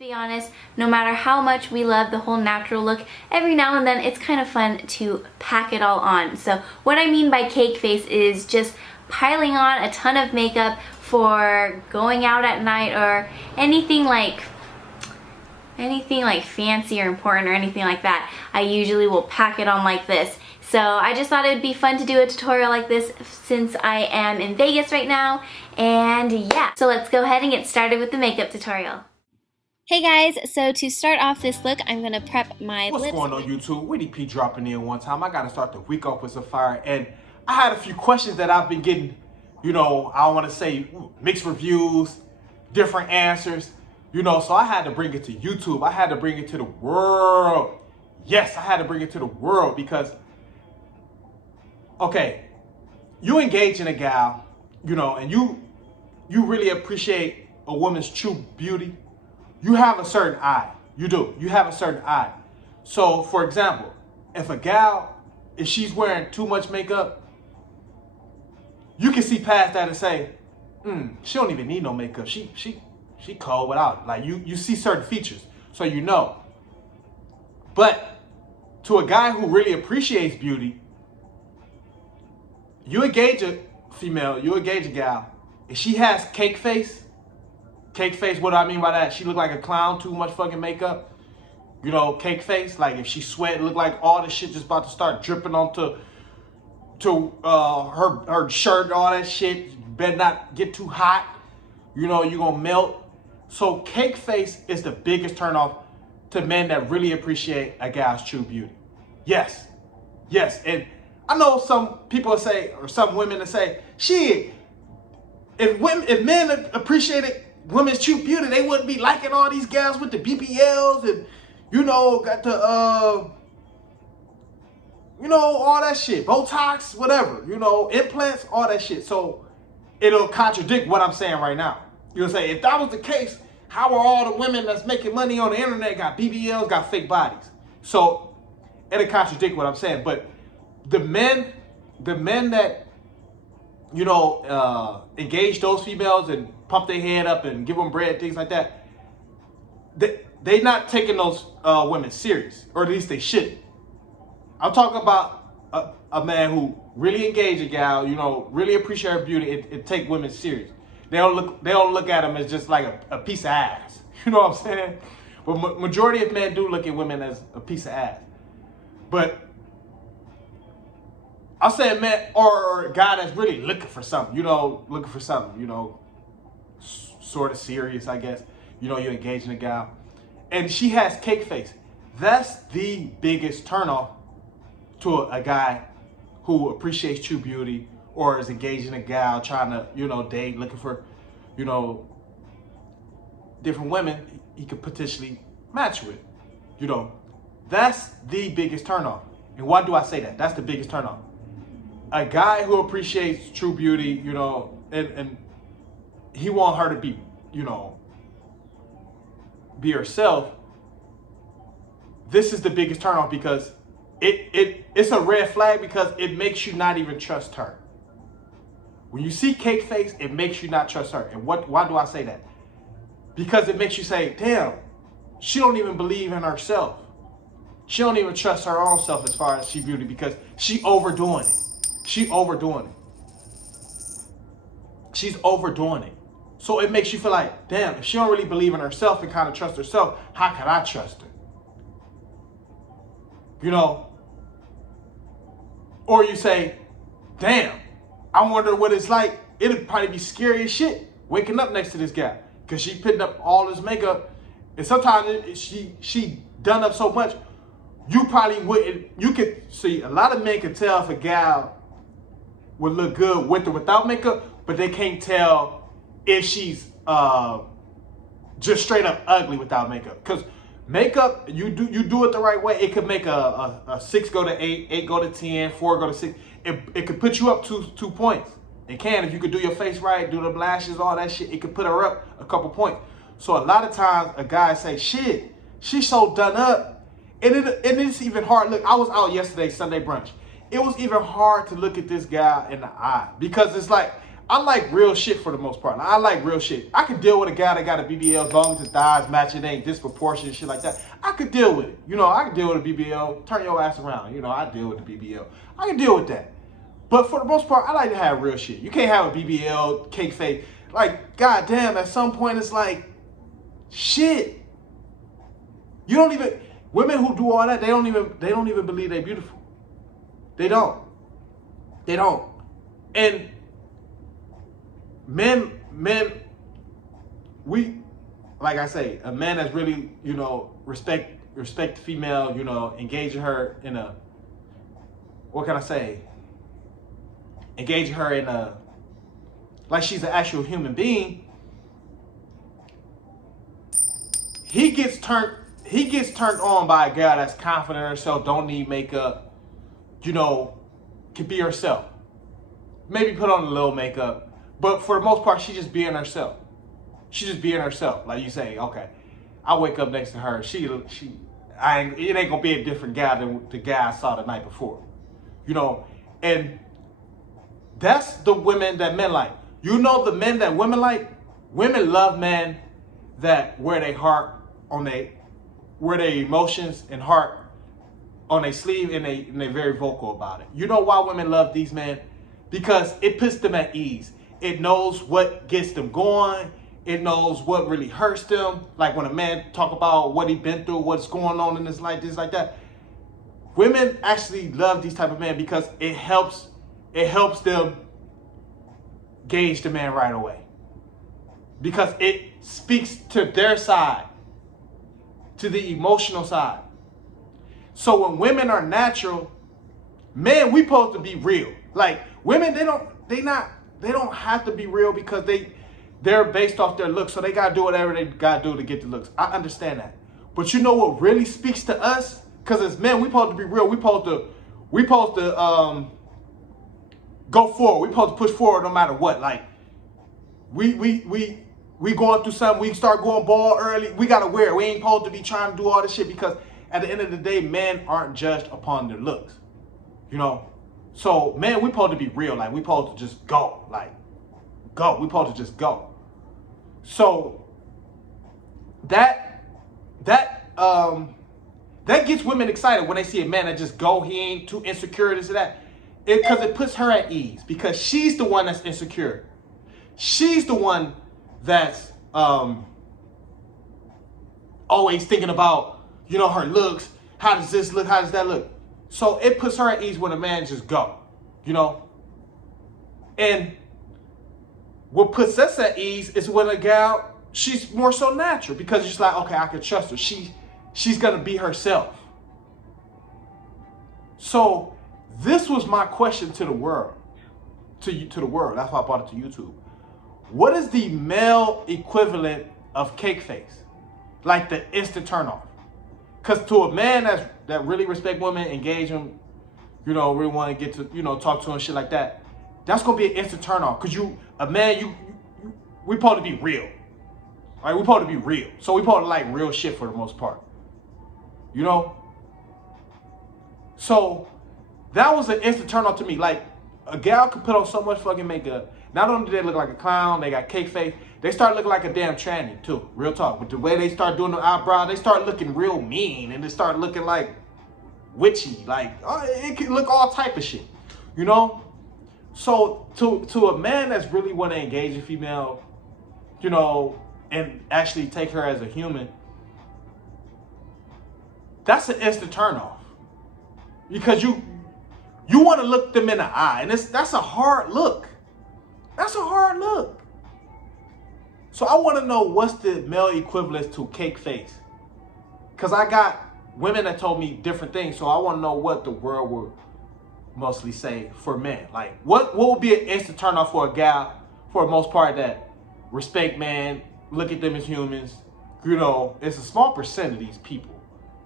be honest, no matter how much we love the whole natural look, every now and then it's kind of fun to pack it all on. So what I mean by cake face is just piling on a ton of makeup for going out at night or anything like fancy or important or anything like that. I usually will pack it on like this. So I just thought it would be fun to do a tutorial like this since I am in Vegas right now. And yeah, so let's go ahead and get started with the makeup tutorial. Hey guys, so to start off this look, I'm gonna prep my lips. What's going on YouTube? Witty P dropping in one time. I gotta start the week off with some fire. And I had a few questions that I've been getting, you know, I wanna say mixed reviews, different answers, you know, so I had to bring it to YouTube. I had to bring it to the world. Yes, I had to bring it to the world because, okay, you engage in a gal, you know, and you really appreciate a woman's true beauty. You have a certain eye. You do. You have a certain eye. So, for example, if a gal, if she's wearing too much makeup, you can see past that and say, she don't even need no makeup. She cold without. Like you see certain features, so you know. But to a guy who really appreciates beauty, you engage a female, you engage a gal, if she has cake face, what do I mean by that? She look like a clown, too much fucking makeup. You know, cake face, like if she sweat, look like all the shit just about to start dripping onto her shirt and all that shit. You better not get too hot. You know, you're gonna melt. So cake face is the biggest turnoff to men that really appreciate a gal's true beauty. Yes. And I know some people say, or some women that say, shit, if men appreciated women's true beauty, they wouldn't be liking all these gals with the BBLs and, you know, got the, you know, all that shit, Botox, whatever, you know, implants, all that shit. So it'll contradict what I'm saying right now. You'll say, if that was the case, how are all the women that's making money on the internet got BBLs, got fake bodies? So it'll contradict what I'm saying. But the men that, you know, engage those females and pump their head up and give them bread, things like that, they not taking those women serious, or at least they shouldn't. I'm talking about a man who really engage a gal, you know, really appreciate her beauty and take women serious. They don't look at them as just like a piece of ass. You know what I'm saying? But majority of men do look at women as a piece of ass. But I'll say a man or a guy that's really looking for something, you know, sort of serious, I guess. You know, you're engaging a gal, and she has cake face. That's the biggest turnoff to a guy who appreciates true beauty or is engaging a gal, trying to, you know, date, looking for, you know, different women he could potentially match with. You know, that's the biggest turnoff. And why do I say that? That's the biggest turnoff. A guy who appreciates true beauty, you know, and he want her to be, you know, be herself. This is the biggest turnoff because it's a red flag because it makes you not even trust her. When you see cake face, it makes you not trust her. And why do I say that? Because it makes you say, damn, she don't even believe in herself. She don't even trust her own self as far as she beauty because she overdoing it. She's overdoing it. So it makes you feel like, damn, if she don't really believe in herself and kind of trust herself, how can I trust her? You know? Or you say, damn, I wonder what it's like. It'd probably be scary as shit waking up next to this guy because she putting up all this makeup. And sometimes she done up so much, you probably wouldn't. You could see a lot of men can tell if a gal would look good with or without makeup, but they can't tell if she's just straight up ugly without makeup. Because makeup, you do it the right way, it could make a 6 go to 8, 8 go to 10, 4 go to 6. It could put you up 2 points. It can, if you could do your face right, do the lashes, all that shit, it could put her up a couple points. So a lot of times a guy say, shit, she's so done up. And it's even hard. Look, I was out yesterday, Sunday brunch. It was even hard to look at this guy in the eye because it's like, I like real shit for the most part. I like real shit. I can deal with a guy that got a BBL as long as the thighs match, it ain't disproportionate, shit like that. I could deal with it. You know, I can deal with a BBL. Turn your ass around. You know, I deal with the BBL. I can deal with that. But for the most part, I like to have real shit. You can't have a BBL, cake face. Like, goddamn, at some point it's like, shit. You don't even, women who do all that, they don't even believe they're beautiful. They don't. They don't. And men, we, like I say, a man that's really, you know, respect the female, you know, engaging her in a, what can I say? Engaging her in a, like she's an actual human being. He gets turned on by a girl that's confident in herself, don't need makeup, you know, can be herself. Maybe put on a little makeup, but for the most part, she just being herself. She just being herself. Like you say, okay, I wake up next to her. It ain't gonna be a different guy than the guy I saw the night before, you know. And that's the women that men like. You know, the men that women like. Women love men that wear their heart on wear their emotions and heart on their sleeve, and they're very vocal about it. You know why women love these men? Because it puts them at ease. It knows what gets them going. It knows what really hurts them. Like when a man talk about what he been through, what's going on in his life, this like that. Women actually love these type of men because it helps them gauge the man right away. Because it speaks to their side, to the emotional side. So when women are natural, men, we supposed to be real. Like women, they don't have to be real because they're based off their looks, so they gotta do whatever they gotta do to get the looks. I understand that. But you know what really speaks to us? Because as men, we supposed to be real. We supposed to go forward. We supposed to push forward no matter what. Like we going through something, we start going ball early, we gotta wear it. We ain't supposed to be trying to do all this shit because at the end of the day, men aren't judged upon their looks. You know? So man, we supposed to be real. Like we supposed to just go. Like go. We supposed to just go. So that gets women excited when they see a man that just go, he ain't too insecure, this or that. Because it puts her at ease because she's the one that's insecure. She's the one that's always thinking about, you know, her looks. How does this look? How does that look? So it puts her at ease when a man just go, you know. And what puts us at ease is when a gal, she's more so natural because she's like, okay, I can trust her. She's gonna be herself. So this was my question to the world, to the world. That's why I brought it to YouTube. What is the male equivalent of cake face? Like the instant turn off. Because to a man that really respect women, engage them, you know, really want to get to, you know, talk to them and shit like that, that's going to be an instant turn off. Because we supposed to be real. Right? We supposed to be real. So we supposed to like real shit for the most part. You know? So that was an instant turn off to me. Like a gal could put on so much fucking makeup. Not only do they look like a clown, they got cake face, they start looking like a damn tranny too. Real talk. But the way they start doing the eyebrow, they start looking real mean and they start looking like witchy. Like it can look all type of shit. You know? So to a man that's really want to engage a female, you know, and actually take her as a human, that's an instant turn off. Because you want to look them in the eye, and that's a hard look. That's a hard look. So I want to know what's the male equivalent to cake face. Because I got women that told me different things, so I want to know what the world would mostly say for men. Like, what would be an instant turn off for a gal, for the most part, that respect man, look at them as humans. You know, it's a small percent of these people.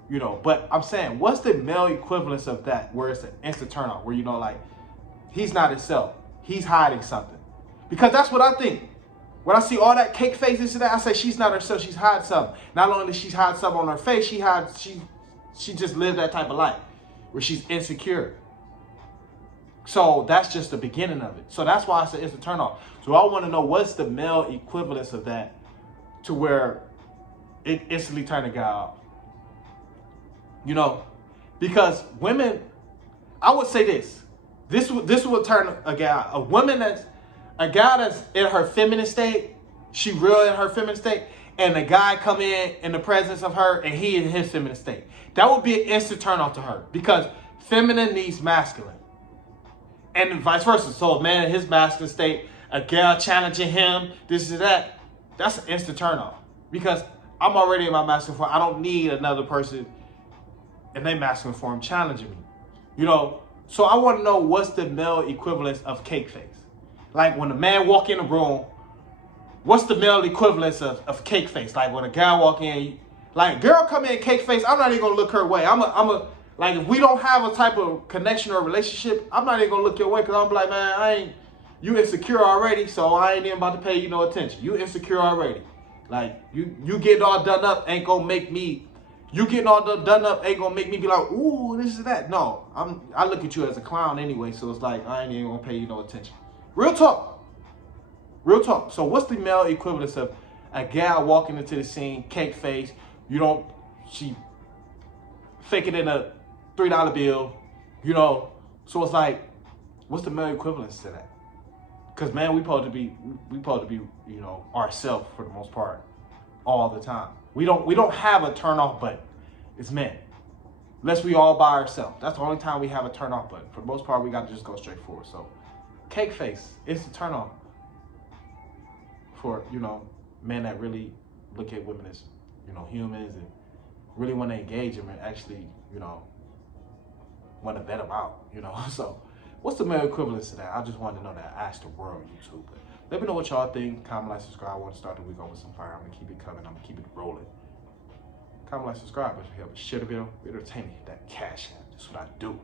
You know, but I'm saying, what's the male equivalence of that where it's an instant turn off, where, you know, like, he's not himself. He's hiding something. Because that's what I think. When I see all that cake face and that, I say she's not herself, she's hiding something. Not only does she hide something on her face, she just lived that type of life where she's insecure. So that's just the beginning of it. So that's why I said it's a turn off. So I want to know what's the male equivalence of that to where it instantly turn a guy off. You know, because women, I would say this. This would turn a guy, a guy that's in her feminine state, she real in her feminine state, and the guy come in the presence of her and he in his feminine state. That would be an instant turn off to her because feminine needs masculine. And vice versa. So a man in his masculine state, a girl challenging him, this is that, that's an instant turn off. Because I'm already in my masculine form. I don't need another person in their masculine form challenging me. You know, so I want to know what's the male equivalence of cake face. Like when a man walk in the room, what's the male equivalence of cake face? Like when a guy walk in, like girl come in cake face, I'm not even gonna look her way. Like if we don't have a type of connection or relationship, I'm not even gonna look your way because I'm like, man, you insecure already, so I ain't even about to pay you no attention. You insecure already. Like you getting all done up ain't gonna make me. You getting all done up ain't gonna make me be like, ooh, this is that. No, I look at you as a clown anyway, so it's like I ain't even gonna pay you no attention. Real talk. Real talk. So what's the male equivalence of a gal walking into the scene, cake face? She faking in a $3 bill, you know. So it's like, what's the male equivalence to that? Because man, we supposed to be, you know, ourselves for the most part, all the time. We don't have a turn off button. It's men. Unless we all by ourselves. That's the only time we have a turn off button. For the most part, we got to just go straight forward. So, cake face, it's a turn off for, you know, men that really look at women as, you know, humans and really want to engage them and actually, you know, want to vet them out, you know. So, what's the male equivalence to that? I just wanted to know that. I asked the world, YouTube. But let me know what y'all think. Comment, like, subscribe. I want to start the week off with some fire. I'm going to keep it coming. I'm going to keep it rolling. Comment, like, subscribe. If you have a shit video, entertain me. Hit that cash app. That's what I do.